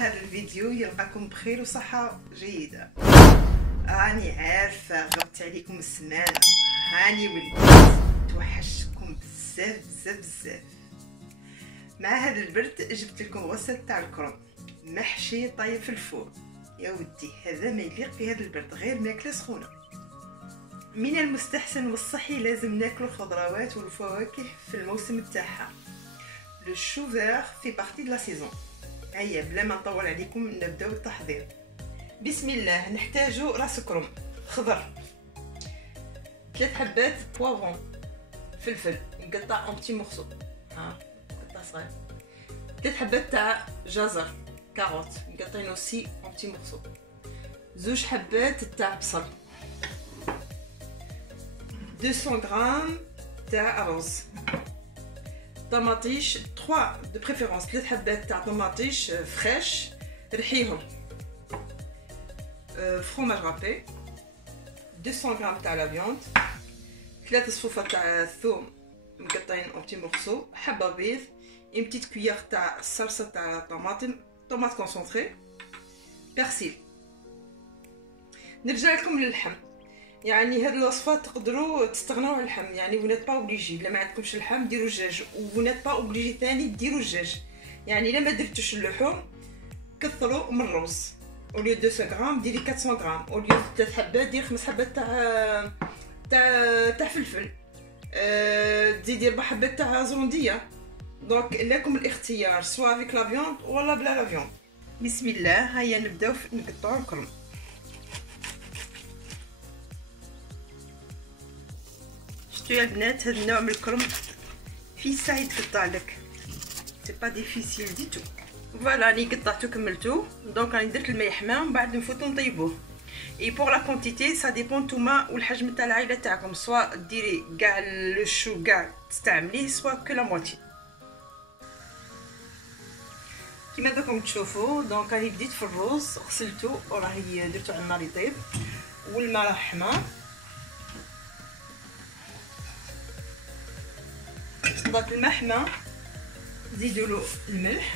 هذا الفيديو يلقاكم بخير وصحة جيدة. راني عارفة غبت عليكم السمانة، هاني وليت توحشتكم بزاف بزاف بزاف. مع هذا البرد جبت لكم غسل تاع الكرم محشي طايب في الفور. يا ودي هذا ما يليق في هذا البرد غير ماكله سخونه. من المستحسن والصحي لازم ناكل الخضروات والفواكه في الموسم تاعها. لو شو فير في بارتي دو لا سيزون. هيا بلا ما نطول عليكم نبداو التحضير. بسم الله. نحتاجو راس كرم خضر، 3 حبات بوافون، فلفل مقطع اون بتي مورسو، مقطع صغير، 3 حبات تاع جزر كاروت مقطعين اوسي اون بتي مورسو، 2 حبات تاع بصل، 200 غرام تاع رز، طماطيش 3 دو بريفيرونس، 3 حبات تاع طماطيش فريش رحيهم، فروماج رابي، 200 غرام تاع لا فيوند، 3 صفوفه تاع ثوم مقطعين اون بتي مورسو، حبه بيض، اون بتيت كويير تاع الصلصه تاع طماطم، طوماط كونسونطري، بيرسيل. نرجع لكم للحم. يعني هاد الوصفه تقدروا تستغناو على اللحم، يعني ونيت با اوبليجي. الا ما عندكمش اللحم ديروا الدجاج، ونيت با اوبليجي ثاني ديروا الدجاج. يعني الا ما درتوش اللحوم كثروا من الرز، اوليو 200 غرام ديري 400 غرام، اوليو 3 حبات دير 5 حبات تاع فلفل، تزيدي 4 حبات تاع زرنديه. دونك لكم الاختيار سوا افيك لا فيوند ولا بلا لا فيوند. بسم الله. هيا نبداو نقطعوا الكرم. شتو يا البنات هذا النوع من الكرم في ساعه يتقطع لك، سي با ديفيسيل دي تو. فوالا راني قطعتو كملتو. دونك راني درت الماء حمام ومن بعد نفوتو نطيبوه. اي بور لا كونتيتي سا ديبون نتوما والحجم تاع العائله تاعكم، سوا ديري كاع لو شو كاع تستعمليه سوا كو لا موتي. كيما راكم تشوفوا دونك راني بديت في الرز، غسلته وراهي درتو على النار يطيب والماء راه حمار. دونك الماء حما زيدوا له الملح،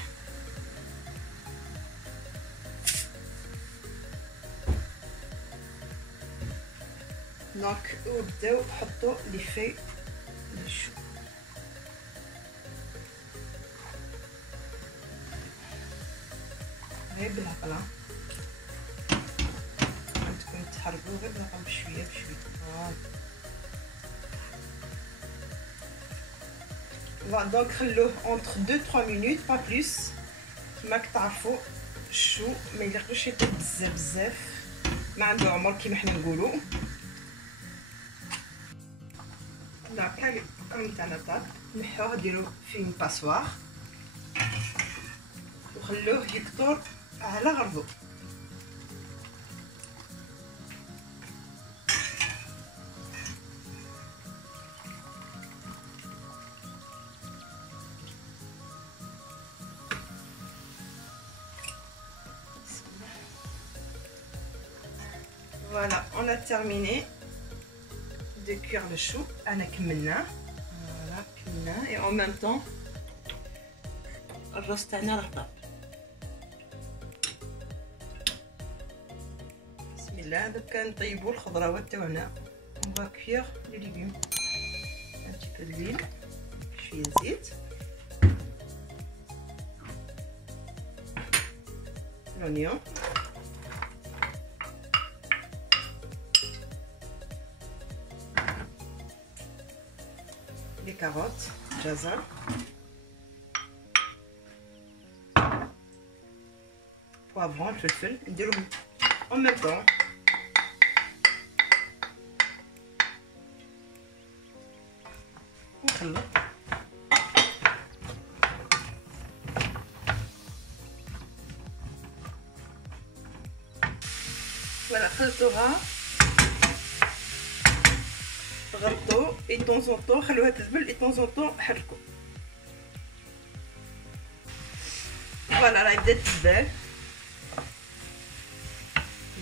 دونك وبداو حطوا لي في الشو. غير بالعقله عندكم تحركوا غير بالعقله بشويه بشويه. فوالا دونك خلوه اونتر 2-3 مينوت با بلوس. كيما تعرفوا الشو ما يليقش يطيب بزاف بزاف، ما عنده عمر كيما حنا نقولوا. لا كاع الكرم تاعنا طاب، نحوه ديروه في اون باسوار وخلوه يكثر على غرضو. Voilà, on a terminé de cuire le chou. أنا كملناه. Voilà, كملناه. Et en même temps, الرز تاعنا راه طاب. بسم الله. دوكا نطيبوا الخضروات تاعنا. On va cuire les légumes. Un petit peu d'huile, شوية زيت، l'oignon, les carottes, جزر، poivron، الفلفل نديرهم en même temps. ونخلط. فوالا خلطوها، غطوا اي طون زون طون، خلوها تذبل اي طون زون طون، حركوا. فوالا راهي بدات تذبل.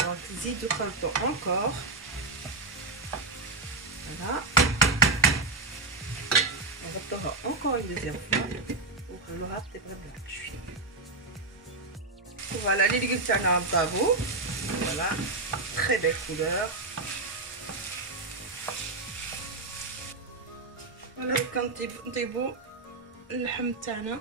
دونك زيدوا خلطوا انكور. فوالا نغطوها انكور اون دوزيام فوا ونخلوها تطيب غير بالعكس شويه. Voilà les légumes تاعنا طابو. Voilà, très belle couleur. Voilà, كنطيبو اللحم تاعنا.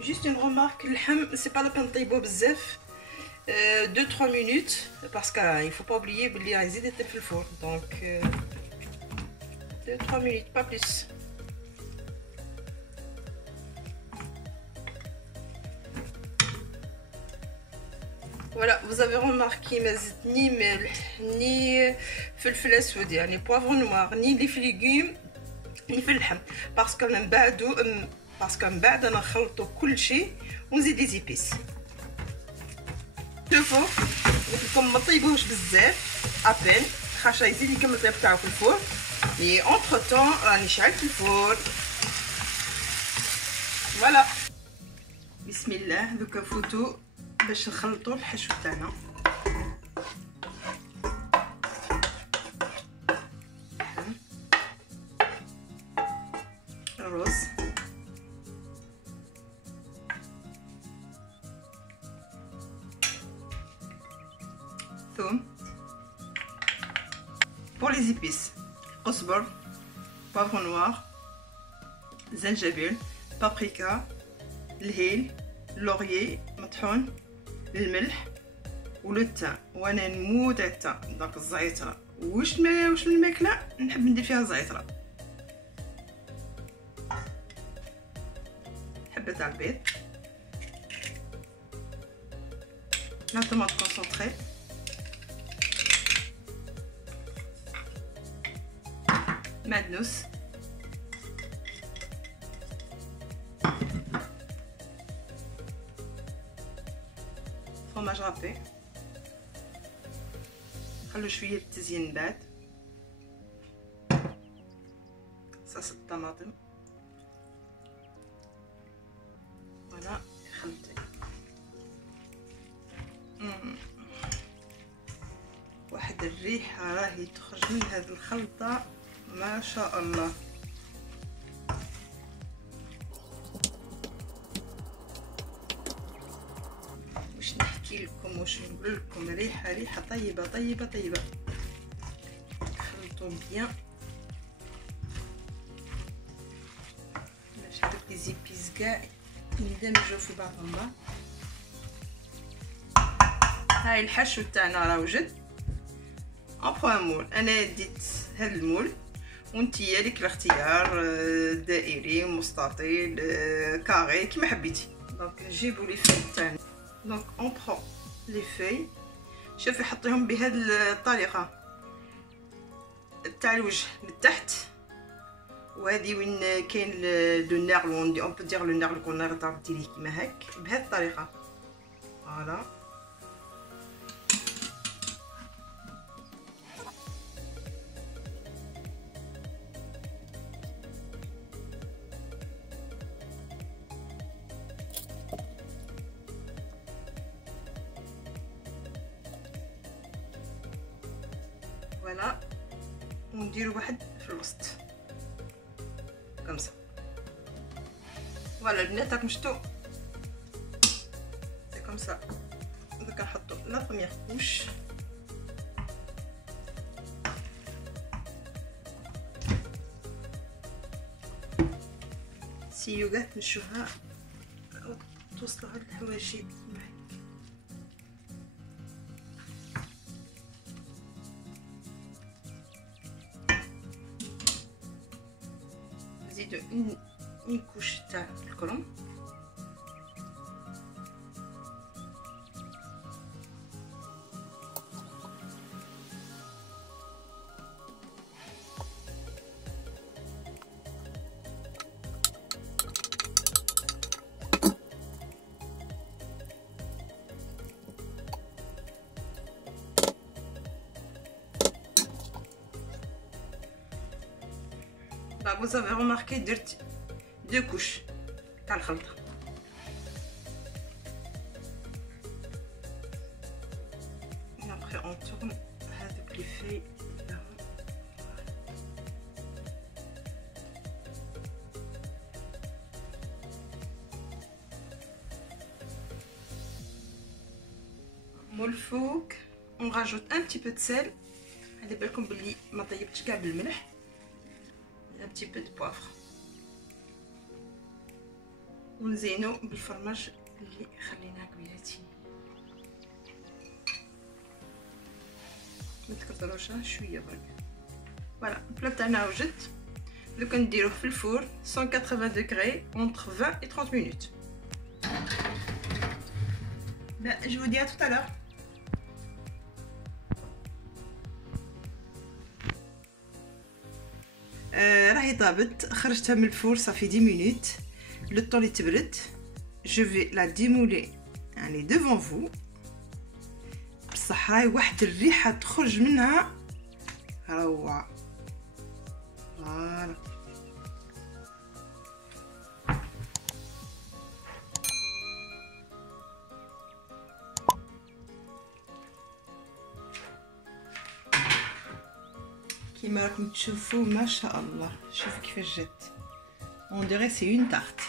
Juste une remarque, اللحم c'est pas la peine نطيبوه بزاف. 2-3 minutes parce qu'il faut pas oublier qu'il y a des états في الفرن. Donc 2-3 minutes, pas plus. Voilà, vous avez remarqué ما زدت ni ملح ni فلفل اسود يعني poivre noir ni les légumes ni في اللحم باسكو من بعد انا نخلطوا كل شيء ونزيد لي زيبيس. شوفوا قلت لكم ما طيبوش بزاف ابين خاطر يزيد يكمل الطيب تاعو في الفرن. مي اونتر طون راني شعلت الفرن. فوالا بسم الله دوكا فوتو باش نخلطوا الحشو تاعنا. الرز ثوم pour les épices قزبر poivre noir زنجبيل بابريكا الهيل لوريي مطحون الملح ولوتان. وانا نموت على التان دونك الزعتره واش من الماكله نحب ندير فيها الزعتره. حبه تاع البيض لا طوماط كونسونطري معدنوس فرماج رابي خلو شويه التزيين بعد صوص الطماطم. فوالا خلطي واحد الريحه راهي تخرج من هذه الخلطه ما شاء الله. واش نحكي لكم واش نقول لكم ريحه طيبه طيبه طيبه. خلطوا بيان باش هذوك لي زيبيس كاع يندمجوا في بعضهم. هاي الحشو تاعنا راه وجد. ابخوا مول انا ديت هذا المول وانتيا لك الاختيار دائري مستطيل كاري كيما حبيتي. دونك نجيبوا لي فوي تاعنا. دونك اون برون لي فوي شوفي حطيهم بهذه الطريقه تاع الوجه من تحت وهذه وين كاين لو نير اون بو دير لو نير الكورنر تاع ديريه كيما هاك بهذه الطريقه. فوالا فوالا ونديرو واحد في الوسط كمسا. فوالا البنات راكم شفتو سي كمسا. دوكا نحطو لا بروميير كوش سيو كاع تمشوها توصلوا هاد الحواشي معاك. نزيدو اون كوش تاع الكرم vous avez remarqué درت 2 couches تاع الخلطه. et après on tourne هذوك لي في مول فوق ونراجوت ان بتي بو د سيل. على بالكم بلي ما طيبتش كاع بالملح. ان بتي بو د بوافر ونزينو بالفرماج اللي خليناه قبيلتي. ما تكثروش شويه برك. فوالا البلا تاعنا وجد. دوكا نديروه في الفور 180 دوغري entre 20 et 30 minutes. Ben, je vous dis à tout à l'heure. راهي طابت، خرجتها من الفور صافي 10 minutes. لو طون اللي تبرد جو في لا ديمولي يعني ديفون فو. بصح راهي واحد الريحه تخرج منها روعه. فوالا كيما راكم تشوفوا ما شاء الله. شوفوا كيفاش جات. اون ديري سي اون تارت.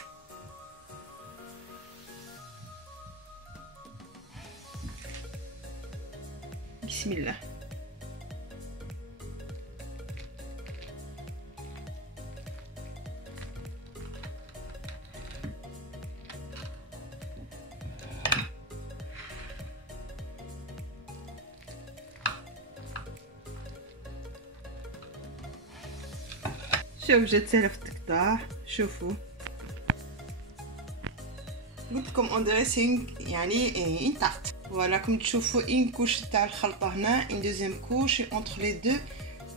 بسم الله. شوف جات سهله في التقطاع. شوفوا قلت لكم اون ديري سي يعني اون تارت. فوالا كم تشوفوا اون كوش تاع الخلطه هنا، اون دوزيام كوش اونتر لي دو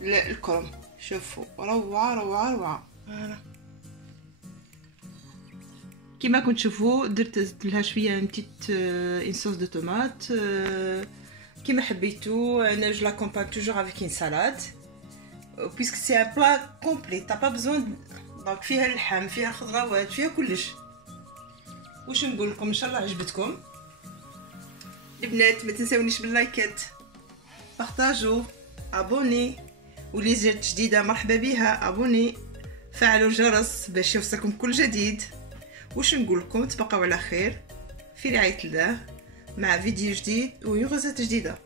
الكرم. شوفوا روعه روعه روعه. فوالا كيما كنت تشوفوا درت لها شويه بتيت اون صوص دو طوماط كيما حبيتو. انا جو لا كومباغ توجور افيك اون سالاد بويسك سي ان بلا كومبلي. طا با بزون دونك فيها اللحم فيها الخضروات فيها كلش. واش نقول لكم ان شاء الله عجبتكم البنات. ما تنساونيش باللايكات، بارطاجو، ابوني، واللي جات جديده مرحبا بها ابوني، فعلوا الجرس باش يوصلكم كل جديد. واش نقول لكم تبقاو على خير في رعايه الله مع فيديو جديد ويغزات جديده.